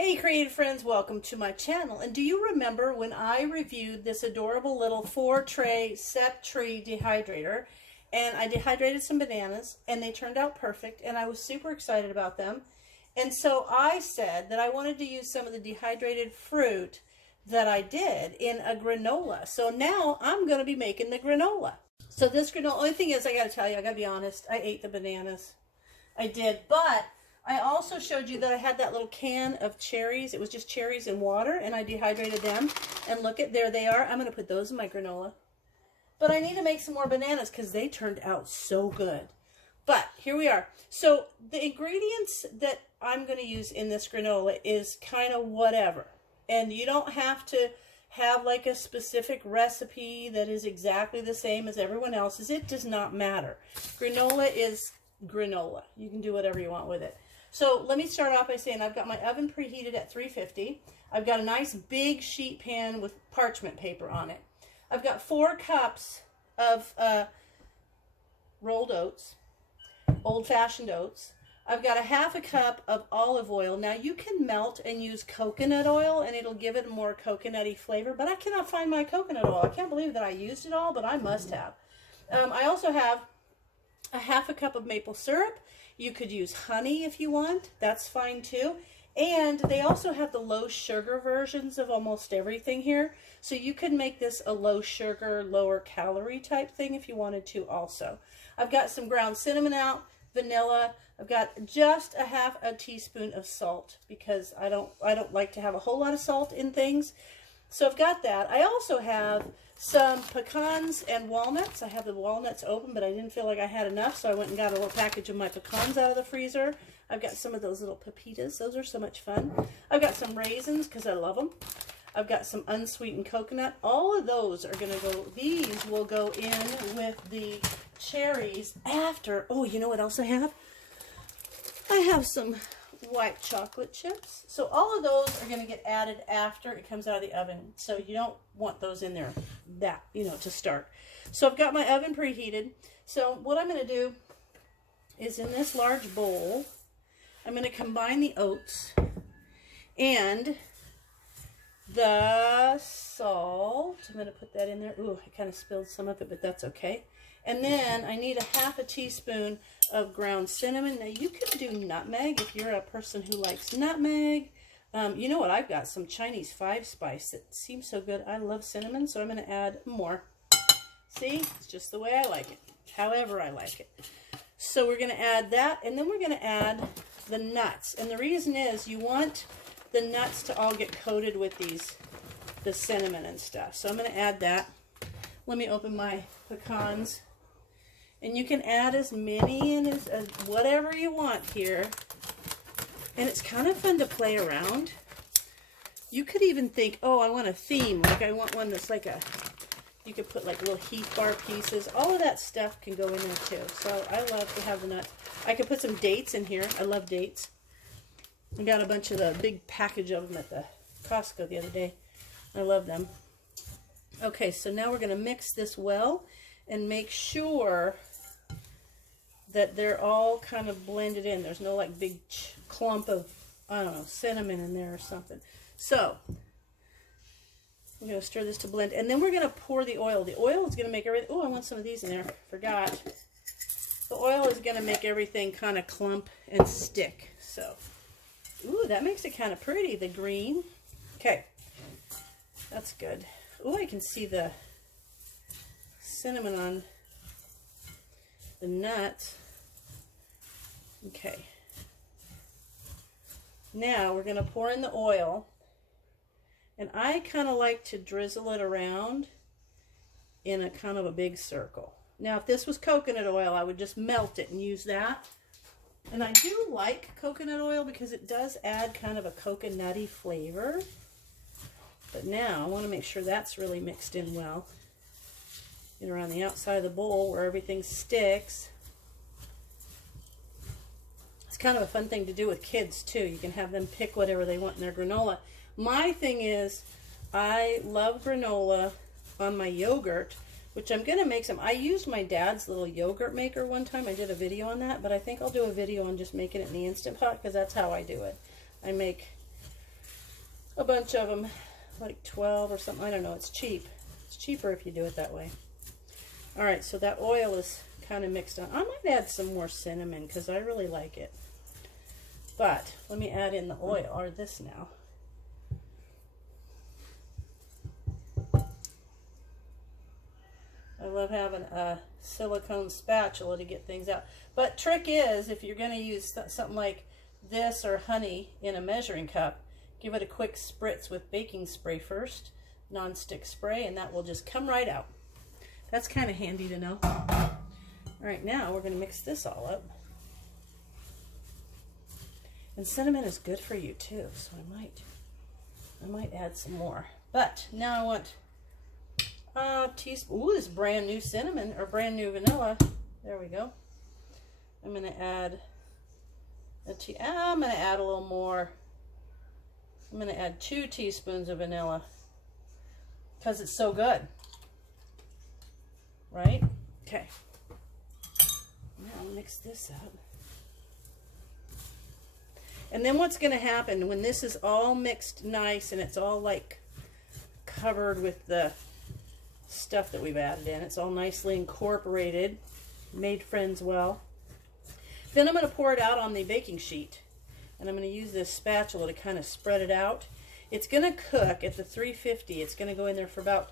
Hey creative friends, welcome to my channel. And do you remember when I reviewed this adorable little 4-tray Sep Tree dehydrator, and I dehydrated some bananas and they turned out perfect and I was super excited about them. And so I said that I wanted to use some of the dehydrated fruit that I did in a granola. So now I'm going to be making the granola. So this granola, only thing is, I got to tell you, I got to be honest, I ate the bananas. I did, but I also showed you that I had that little can of cherries. It was just cherries and water, and I dehydrated them. And look at, there they are. I'm going to put those in my granola. But I need to make some more bananas because they turned out so good. But here we are. So the ingredients that I'm going to use in this granola is kind of whatever. And you don't have to have like a specific recipe that is exactly the same as everyone else's. It does not matter. Granola is granola. You can do whatever you want with it. So let me start off by saying I've got my oven preheated at 350. I've got a nice big sheet pan with parchment paper on it. I've got 4 cups of rolled oats, old-fashioned oats. I've got a half a cup of olive oil. Now you can melt and use coconut oil and it'll give it a more coconutty flavor, but I cannot find my coconut oil. I can't believe that I used it all, but I must have. I also have a half a cup of maple syrup. You could use honey if you want. That's fine too. And they also have the low sugar versions of almost everything here. So you could make this a low sugar, lower calorie type thing if you wanted to also. I've got some ground cinnamon out, vanilla. I've got just a half a teaspoon of salt because I don't like to have a whole lot of salt in things. So I've got that. I also have some pecans and walnuts. I have the walnuts open, but I didn't feel like I had enough, so I went and got a little package of my pecans out of the freezer. I've got some of those little pepitas. Those are so much fun. I've got some raisins because I love them. I've got some unsweetened coconut. All of those are going to go, these will go in with the cherries after. Oh, you know what else I have? I have some white chocolate chips. So all of those are going to get added after it comes out of the oven. So you don't want those in there to start. So I've got my oven preheated. So what I'm going to do is in this large bowl, I'm going to combine the oats and the salt. I'm going to put that in there. Ooh, I kind of spilled some of it, but that's okay. And then I need a half a teaspoon of ground cinnamon. Now you could do nutmeg if you're a person who likes nutmeg. You know what? I've got some Chinese 5-spice that seems so good. I love cinnamon, so I'm going to add more. See? It's just the way I like it. However I like it. So we're going to add that, and then we're going to add the nuts. And the reason is you want the nuts to all get coated with the cinnamon and stuff. So I'm going to add that. Let me open my pecans. And you can add as many and as whatever you want here. And it's kind of fun to play around. You could even think, oh, I want a theme. Like I want one that's like you could put like little Heath bar pieces. All of that stuff can go in there too. So I love to have the nuts. I could put some dates in here. I love dates. I got a bunch of the big package of them at the Costco the other day. I love them. Okay, so now we're going to mix this well and make sure that they're all kind of blended in. There's no like big clump of, I don't know, cinnamon in there or something. So I'm going to stir this to blend, and then we're going to pour the oil. The oil is going to make everything, oh, I want some of these in there. Forgot. The oil is going to make everything kind of clump and stick. So, ooh, that makes it kind of pretty, the green. Okay, that's good. Oh, I can see the cinnamon on the nuts. Okay. Now we're going to pour in the oil. And I kind of like to drizzle it around in a kind of a big circle. Now, if this was coconut oil, I would just melt it and use that. And I do like coconut oil because it does add kind of a coconutty flavor. But now I want to make sure that's really mixed in well. Get around the outside of the bowl where everything sticks. It's kind of a fun thing to do with kids too. You can have them pick whatever they want in their granola. My thing is, I love granola on my yogurt, which I'm going to make some. I used my dad's little yogurt maker one time. I did a video on that, but I think I'll do a video on just making it in the Instant Pot because that's how I do it. I make a bunch of them, like 12 or something. I don't know. It's cheap. It's cheaper if you do it that way. All right, so that oil is kind of mixed on. I might add some more cinnamon because I really like it. But let me add in the oil, or this now. I love having a silicone spatula to get things out. But trick is, if you're going to use something like this or honey in a measuring cup, give it a quick spritz with baking spray first, non-stick spray, and that will just come right out. That's kind of handy to know. All right, now we're going to mix this all up. And cinnamon is good for you too, so I might add some more. But now I want a teaspoon. Ooh, this brand new cinnamon or brand new vanilla. There we go. I'm going to add I'm going to add a little more. I'm going to add 2 teaspoons of vanilla because it's so good. Right? Okay. Now I'll mix this up. And then what's going to happen when this is all mixed nice and it's all like covered with the stuff that we've added in, it's all nicely incorporated, made friends well. Then I'm going to pour it out on the baking sheet, and I'm going to use this spatula to kind of spread it out. It's going to cook at the 350. It's going to go in there for about,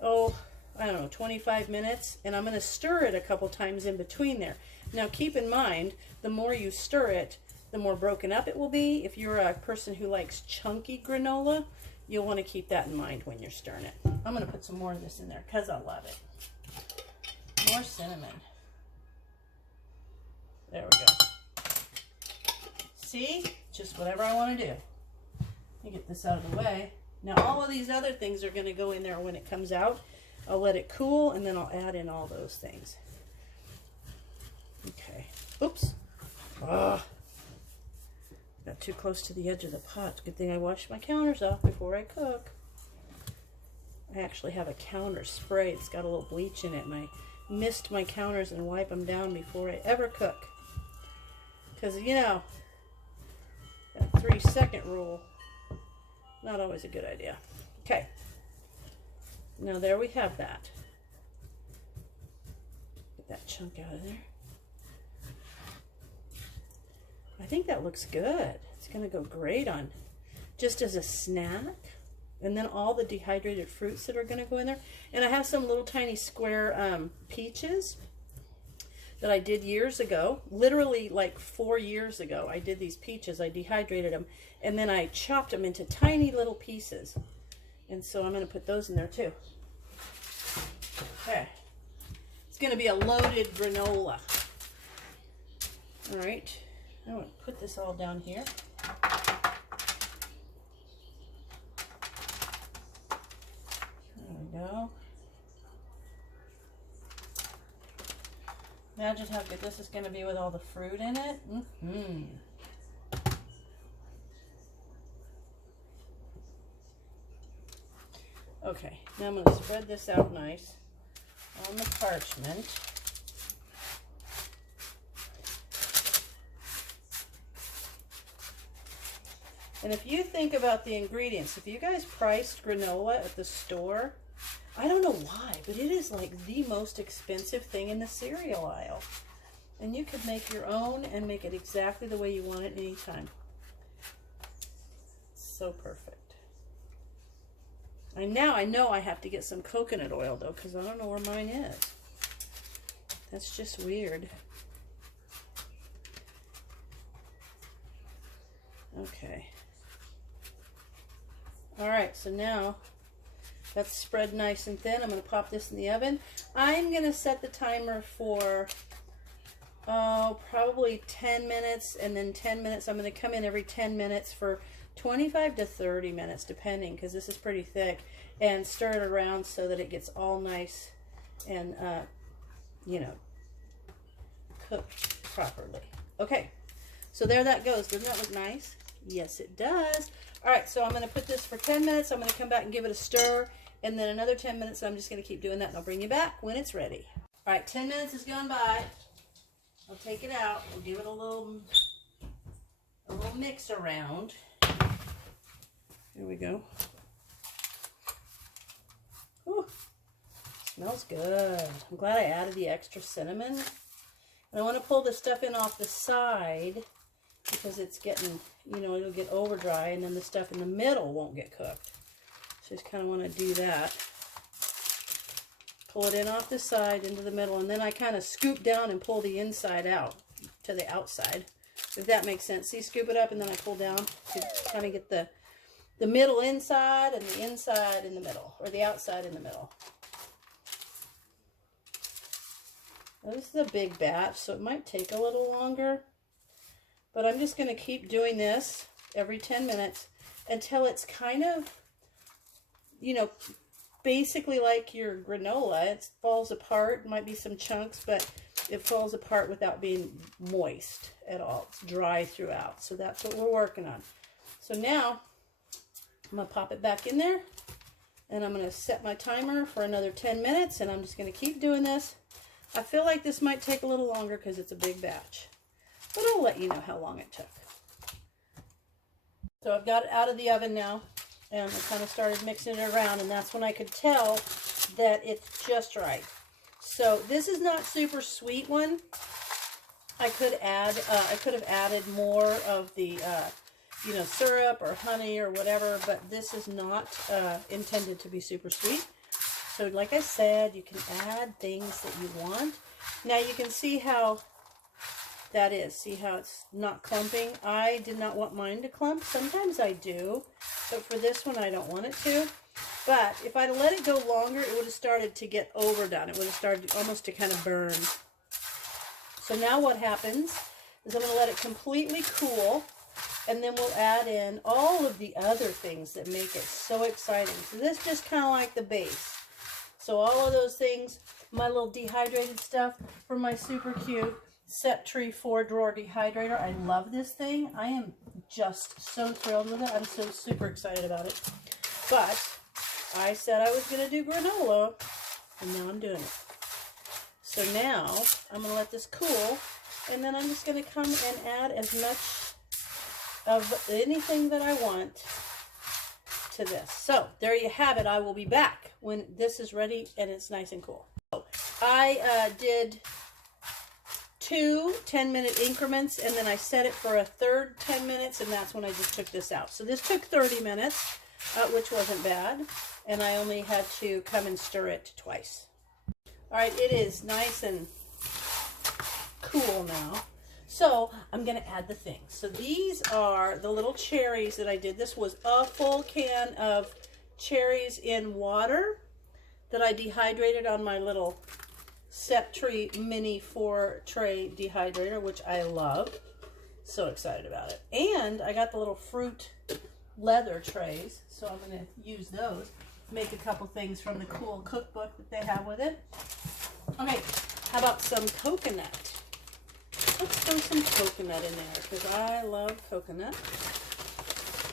I don't know, 25 minutes, and I'm going to stir it a couple times in between there. Now keep in mind, the more you stir it, the more broken up it will be. If you're a person who likes chunky granola, you'll want to keep that in mind when you're stirring it. I'm going to put some more of this in there because I love it. More cinnamon. There we go. See? Just whatever I want to do. Let me get this out of the way. Now all of these other things are going to go in there when it comes out. I'll let it cool and then I'll add in all those things. Okay. Oops. Ugh. Got too close to the edge of the pot. Good thing I washed my counters off before I cook. I actually have a counter spray. It's got a little bleach in it, and I mist my counters and wipe them down before I ever cook. Because, you know, that 3-second rule, not always a good idea. Okay. Now there we have that. Get that chunk out of there. I think that looks good. It's going to go great on just as a snack. And then all the dehydrated fruits that are going to go in there. And I have some little tiny square peaches that I did years ago. Literally like 4 years ago, I did these peaches. I dehydrated them. And then I chopped them into tiny little pieces. And so I'm going to put those in there too. Okay. It's going to be a loaded granola. All right. I'm going to put this all down here. There we go. Imagine how good this is going to be with all the fruit in it. Okay, now I'm going to spread this out nice on the parchment. And if you think about the ingredients, if you guys priced granola at the store, I don't know why, but it is like the most expensive thing in the cereal aisle. And you could make your own and make it exactly the way you want it anytime. So perfect. And now I know I have to get some coconut oil though, because I don't know where mine is. That's just weird. Okay. All right, so now that's spread nice and thin. I'm going to pop this in the oven. I'm going to set the timer for, probably 10 minutes, and then 10 minutes. I'm going to come in every 10 minutes for 25 to 30 minutes, depending, because this is pretty thick, and stir it around so that it gets all nice and, you know, cooked properly. Okay, so there that goes. Doesn't that look nice? Yes, it does. All right, so I'm going to put this for 10 minutes. I'm going to come back and give it a stir, and then another 10 minutes. I'm just going to keep doing that, and I'll bring you back when it's ready. All right, 10 minutes has gone by. I'll take it out. We'll give it a little mix around. There we go. Ooh, smells good. I'm glad I added the extra cinnamon. And I want to pull the stuff in off the side because it's getting, you know, it'll get over dry, and then the stuff in the middle won't get cooked. So just kind of want to do that. Pull it in off the side into the middle, and then I kind of scoop down and pull the inside out to the outside, if that makes sense. See, scoop it up and then I pull down to kind of get the middle inside and the inside in the middle, or the outside in the middle. Now, this is a big batch, so it might take a little longer, but I'm just going to keep doing this every 10 minutes until it's kind of, you know, basically like your granola. It falls apart. Might be some chunks, but it falls apart without being moist at all. It's dry throughout. So that's what we're working on. So now I'm going to pop it back in there, and I'm going to set my timer for another 10 minutes, and I'm just going to keep doing this. I feel like this might take a little longer because it's a big batch, but I'll let you know how long it took. So I've got it out of the oven now, and I kind of started mixing it around, and that's when I could tell that it's just right. So this is not super sweet one. I could have added more of the, you know, syrup or honey or whatever, but this is not intended to be super sweet. So like I said, you can add things that you want. Now you can see how that is. See how it's not clumping? I did not want mine to clump. Sometimes I do, but for this one I don't want it to. But if I'd let it go longer, it would have started to get overdone. It would have started almost to kind of burn. So now what happens is I'm going to let it completely cool, and then we'll add in all of the other things that make it so exciting. So this is just kind of like the base. So all of those things, my little dehydrated stuff from my super cute Set Tree 4-drawer dehydrator. I love this thing. I am just so thrilled with it. I'm so super excited about it. But I said I was going to do granola, and now I'm doing it. So now I'm going to let this cool, and then I'm just going to come and add as much of anything that I want to this. So there you have it. I will be back when this is ready and it's nice and cool. So I did 2 10-minute increments, and then I set it for a third 10 minutes, and that's when I just took this out. So this took 30 minutes, which wasn't bad, and I only had to come and stir it twice. All right, it is nice and cool now. So I'm going to add the things. So these are the little cherries that I did. This was a full can of cherries in water that I dehydrated on my little Set Tree mini 4-tray dehydrator, which I love. So excited about it. And I got the little fruit leather trays, so I'm going to use those. Make a couple things from the cool cookbook that they have with it. Okay, how about some coconut? Let's throw some coconut in there because I love coconut.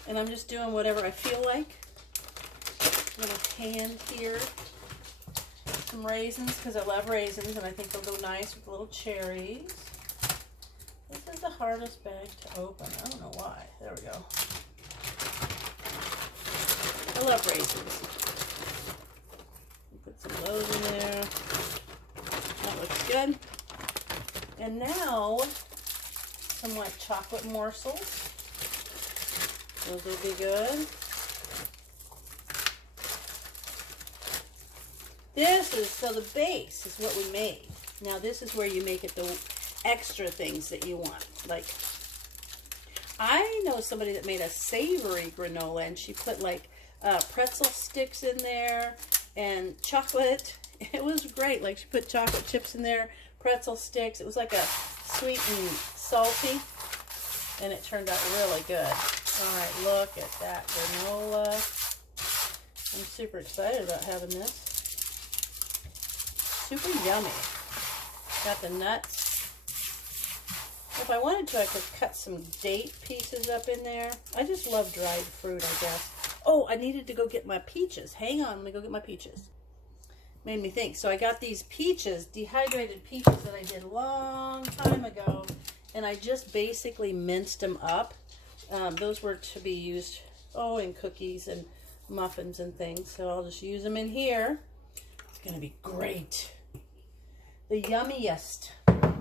And I'm just doing whatever I feel like. Little hand here. Some raisins because I love raisins and I think they'll go nice with little cherries. This is the hardest bag to open. I don't know why. There we go. I love raisins. Put some of those in there. That looks good. And now, some like chocolate morsels. Those will be good. This is, so the base is what we made. Now this is where you make it the extra things that you want. Like, I know somebody that made a savory granola, and she put like pretzel sticks in there and chocolate. It was great. Like, she put chocolate chips in there, pretzel sticks. It was like a sweet and salty, and it turned out really good. All right, look at that granola. I'm super excited about having this. Super yummy. Got the nuts. If I wanted to, I could cut some date pieces up in there. I just love dried fruit, I guess. Oh, I needed to go get my peaches. Hang on, let me go get my peaches. Made me think. So I got these peaches, dehydrated peaches that I did a long time ago, and I just basically minced them up. Those were to be used oh, in cookies and muffins and things. So I'll just use them in here. It's going to be great. The yummiest. Okay,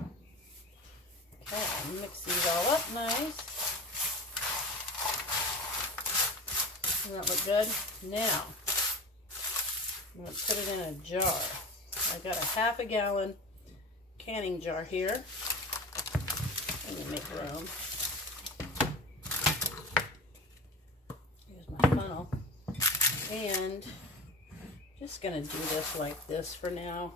I'll mix these all up nice. Doesn't that look good? Now, I'm going to put it in a jar. I got a 1/2 gallon canning jar here. I'm going to make room. Here's my funnel. And just going to do this like this for now.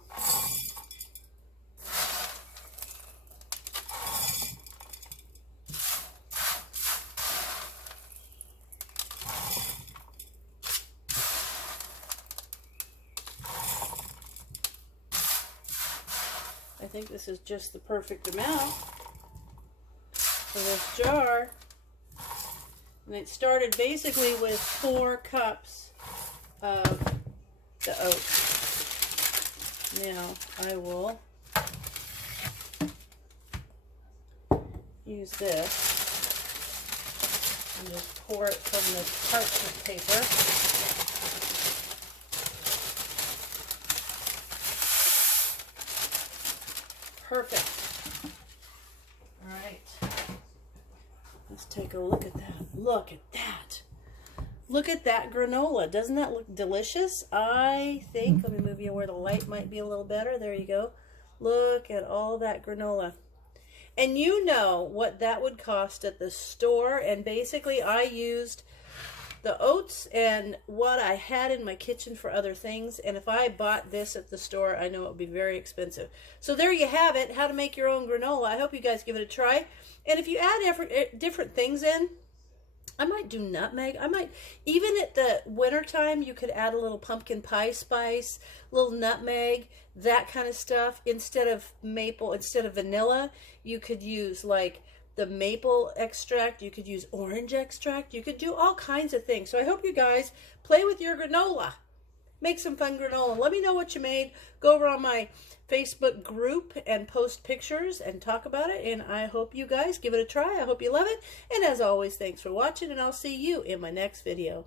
I think this is just the perfect amount for this jar. And it started basically with 4 cups of the oats. Now I will use this and just pour it from this parchment paper. Perfect. All right. Let's take a look at that. Look at that. Look at that granola. Doesn't that look delicious? I think, let me move you where the light might be a little better. There you go. Look at all that granola. And you know what that would cost at the store. And basically I used the oats and what I had in my kitchen for other things. And if I bought this at the store, I know it would be very expensive. So there you have it, how to make your own granola. I hope you guys give it a try. And if you add different things in, I might do nutmeg. I might, even at the winter time, you could add a little pumpkin pie spice, little nutmeg, that kind of stuff. Instead of maple, instead of vanilla, you could use like the maple extract, you could use orange extract, you could do all kinds of things. So I hope you guys play with your granola. Make some fun granola. Let me know what you made. Go over on my Facebook group and post pictures and talk about it. And I hope you guys give it a try. I hope you love it. And as always, thanks for watching, and I'll see you in my next video.